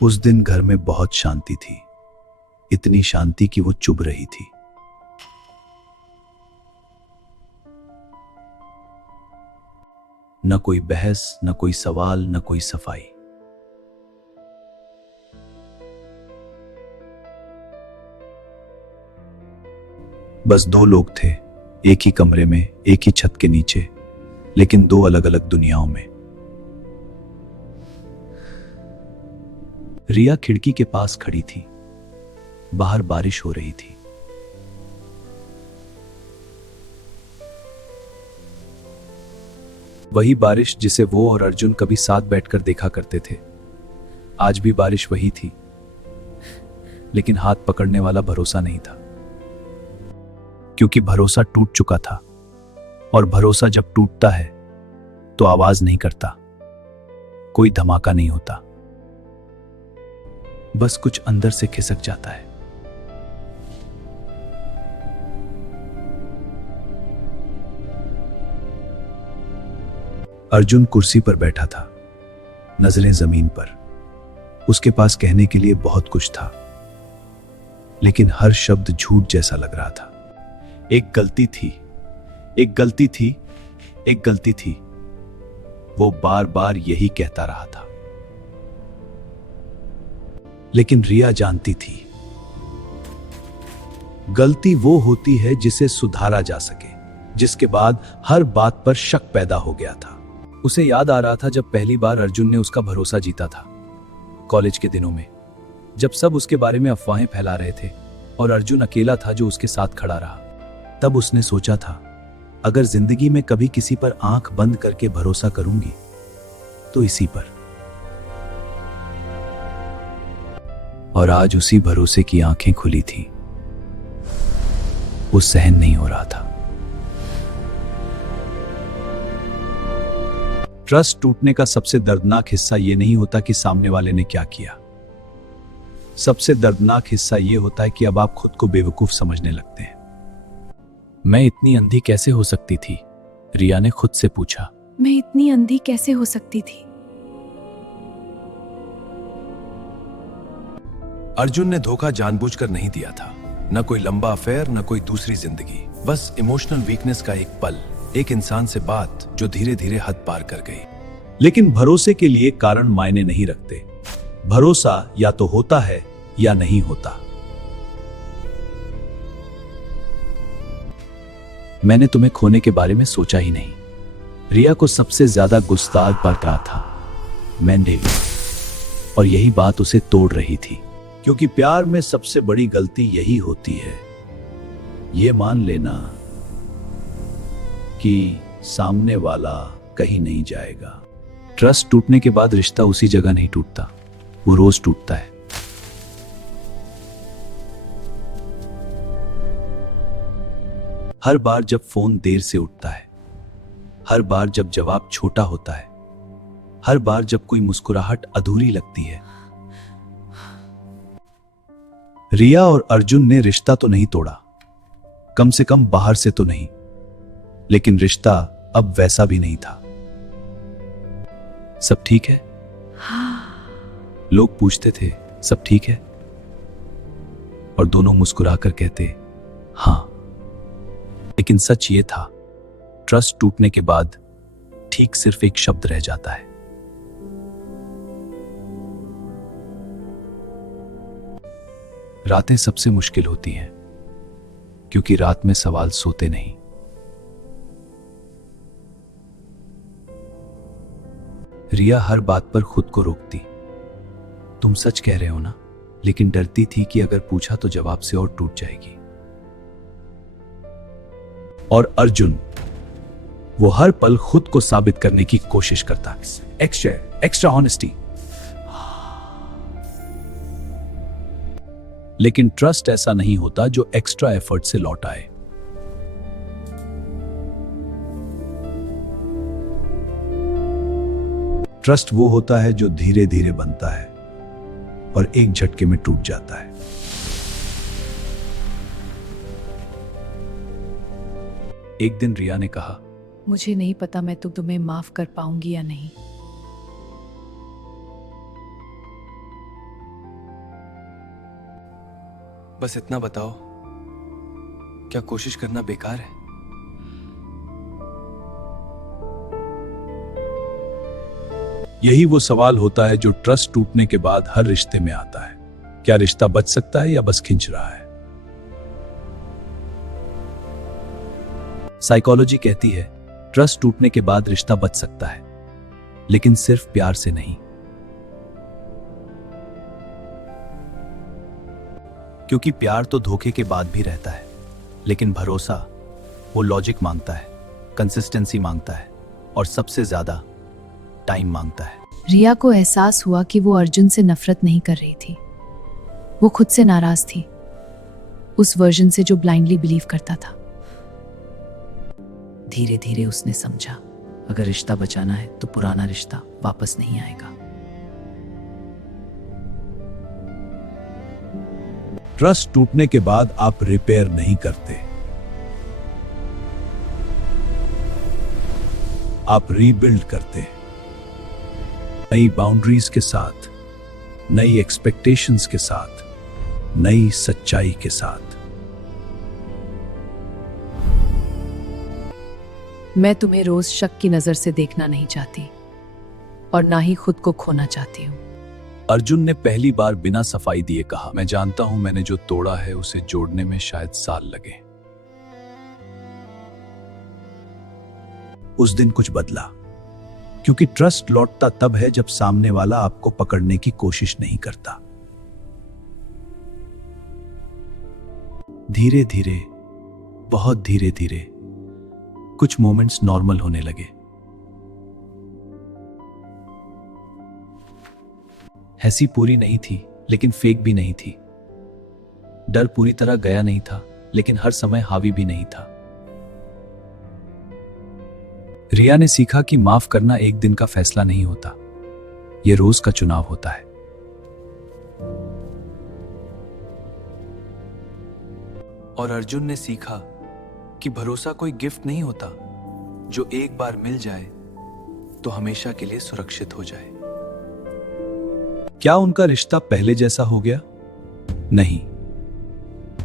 उस दिन घर में बहुत शांति थी, इतनी शांति कि वो चुभ रही थी। न कोई बहस, न कोई सवाल, न कोई सफाई। बस दो लोग थे, एक ही कमरे में, एक ही छत के नीचे, लेकिन दो अलग अलग दुनियाओं में। रिया खिड़की के पास खड़ी थी। बाहर बारिश हो रही थी। वही बारिश जिसे वो और अर्जुन कभी साथ बैठकर देखा करते थे। आज भी बारिश वही थी, लेकिन हाथ पकड़ने वाला भरोसा नहीं था, क्योंकि भरोसा टूट चुका था। और भरोसा जब टूटता है तो आवाज नहीं करता, कोई धमाका नहीं होता, बस कुछ अंदर से खिसक जाता है। अर्जुन कुर्सी पर बैठा था, नजरें जमीन पर। उसके पास कहने के लिए बहुत कुछ था, लेकिन हर शब्द झूठ जैसा लग रहा था। एक गलती थी, एक गलती थी, एक गलती थी। वो बार बार यही कहता रहा था। लेकिन रिया जानती थी, गलती वो होती है जिसे सुधारा जा सके, जिसके बाद हर बात पर शक पैदा हो गया था। उसे याद आ रहा था जब पहली बार अर्जुन ने उसका भरोसा जीता था, कॉलेज के दिनों में, जब सब उसके बारे में अफवाहें फैला रहे थे और अर्जुन अकेला था जो उसके साथ खड़ा रहा। तब उसने सोचा था, अगर जिंदगी में कभी किसी पर आंख बंद करके भरोसा करूंगी तो इसी पर। और आज उसी भरोसे की आंखें खुली थी। वो सहन नहीं हो रहा था। ट्रस्ट टूटने का सबसे दर्दनाक हिस्सा यह नहीं होता कि सामने वाले ने क्या किया। सबसे दर्दनाक हिस्सा यह होता है कि अब आप खुद को बेवकूफ समझने लगते हैं। मैं इतनी अंधी कैसे हो सकती थी? रिया ने खुद से पूछा। मैं इतनी अंधी कैसे हो सकती थी? अर्जुन ने धोखा जानबूझकर नहीं दिया था। न कोई लंबा अफेयर, न कोई दूसरी जिंदगी, बस इमोशनल वीकनेस का एक पल, एक इंसान से बात जो धीरे धीरे हद पार कर गई। लेकिन भरोसे के लिए कारण मायने नहीं रखते। भरोसा या तो होता है या नहीं होता। मैंने तुम्हें खोने के बारे में सोचा ही नहीं। रिया को सबसे ज्यादा गुस्सा पर कहा था मैंने, और यही बात उसे तोड़ रही थी, क्योंकि प्यार में सबसे बड़ी गलती यही होती है, ये मान लेना कि सामने वाला कहीं नहीं जाएगा। ट्रस्ट टूटने के बाद रिश्ता उसी जगह नहीं टूटता, वो रोज टूटता है। हर बार जब फोन देर से उठता है, हर बार जब जवाब छोटा होता है, हर बार जब कोई मुस्कुराहट अधूरी लगती है। रिया और अर्जुन ने रिश्ता तो नहीं तोड़ा, कम से कम बाहर से तो नहीं, लेकिन रिश्ता अब वैसा भी नहीं था। सब ठीक है? लोग पूछते थे, सब ठीक है? और दोनों मुस्कुराकर कहते हां। लेकिन सच ये था, ट्रस्ट टूटने के बाद ठीक सिर्फ एक शब्द रह जाता है, रातें सबसे मुश्किल होती हैं, क्योंकि रात में सवाल सोते नहीं। रिया हर बात पर खुद को रोकती। तुम सच कह रहे हो ना? लेकिन डरती थी कि अगर पूछा तो जवाब से और टूट जाएगी। और अर्जुन, वो हर पल खुद को साबित करने की कोशिश करता। Extra honesty. लेकिन ट्रस्ट ऐसा नहीं होता जो एक्स्ट्रा एफर्ट से लौट आए। ट्रस्ट वो होता है जो धीरे धीरे बनता है और एक झटके में टूट जाता है। एक दिन रिया ने कहा, मुझे नहीं पता मैं तो तुम्हें माफ कर पाऊंगी या नहीं। बस इतना बताओ, क्या कोशिश करना बेकार है? यही वो सवाल होता है जो ट्रस्ट टूटने के बाद हर रिश्ते में आता है। क्या रिश्ता बच सकता है या बस खिंच रहा है? साइकोलॉजी कहती है ट्रस्ट टूटने के बाद रिश्ता बच सकता है, लेकिन सिर्फ प्यार से नहीं। क्योंकि प्यार तो धोखे के बाद भी रहता है, लेकिन भरोसा वो लॉजिक मांगता है, कंसिस्टेंसी मांगता है और सबसे ज्यादा टाइम मांगता है। रिया को एहसास हुआ कि वो अर्जुन से नफरत नहीं कर रही थी, वो खुद से नाराज थी, उस वर्जन से जो ब्लाइंडली बिलीव करता था। धीरे धीरे उसने समझा, अगर रिश्ता बचाना है तो पुराना रिश्ता वापस नहीं आएगा। ट्रस्ट टूटने के बाद आप रिपेयर नहीं करते, आप रीबिल्ड करते हैं। नई बाउंड्रीज के साथ, नई एक्सपेक्टेशंस के साथ, नई सच्चाई के साथ। मैं तुम्हें रोज शक की नजर से देखना नहीं चाहती और ना ही खुद को खोना चाहती हूँ। अर्जुन ने पहली बार बिना सफाई दिए कहा, मैं जानता हूं मैंने जो तोड़ा है उसे जोड़ने में शायद साल लगे। उस दिन कुछ बदला, क्योंकि ट्रस्ट लौटता तब है जब सामने वाला आपको पकड़ने की कोशिश नहीं करता। धीरे धीरे, बहुत धीरे धीरे कुछ मोमेंट्स नॉर्मल होने लगे। हंसी पूरी नहीं थी लेकिन फेक भी नहीं थी। डर पूरी तरह गया नहीं था लेकिन हर समय हावी भी नहीं था। रिया ने सीखा कि माफ करना एक दिन का फैसला नहीं होता, यह रोज का चुनाव होता है। और अर्जुन ने सीखा कि भरोसा कोई गिफ्ट नहीं होता जो एक बार मिल जाए तो हमेशा के लिए सुरक्षित हो जाए। क्या उनका रिश्ता पहले जैसा हो गया? नहीं,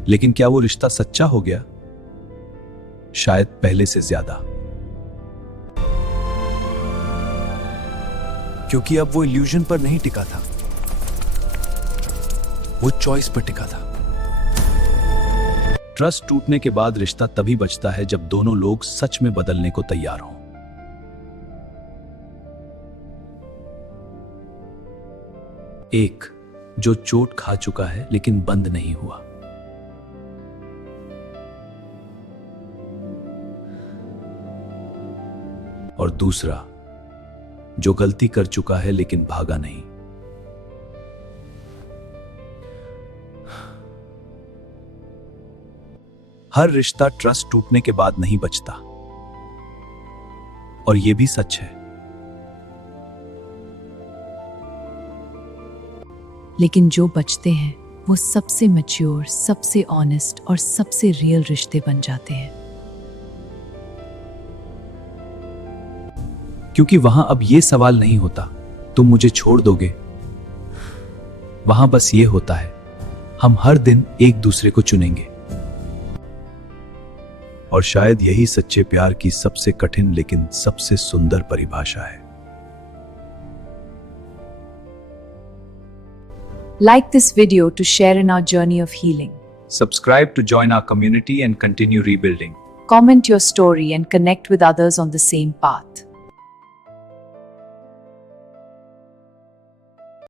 लेकिन क्या वो रिश्ता सच्चा हो गया? शायद पहले से ज्यादा। क्योंकि अब वो इल्यूजन पर नहीं टिका था, वो चॉइस पर टिका था। ट्रस्ट टूटने के बाद रिश्ता तभी बचता है जब दोनों लोग सच में बदलने को तैयार हों। एक जो चोट खा चुका है लेकिन बंद नहीं हुआ, और दूसरा जो गलती कर चुका है लेकिन भागा नहीं। हर रिश्ता ट्रस्ट टूटने के बाद नहीं बचता, और यह भी सच है। लेकिन जो बचते हैं वो सबसे मैच्योर, सबसे ऑनेस्ट और सबसे रियल रिश्ते बन जाते हैं। क्योंकि वहां अब यह सवाल नहीं होता तुम मुझे छोड़ दोगे, वहां बस ये होता है हम हर दिन एक दूसरे को चुनेंगे। और शायद यही सच्चे प्यार की सबसे कठिन लेकिन सबसे सुंदर परिभाषा है। Like this video to share in our journey of healing. Subscribe to join our community and continue rebuilding. Comment your story and connect with others on the same path.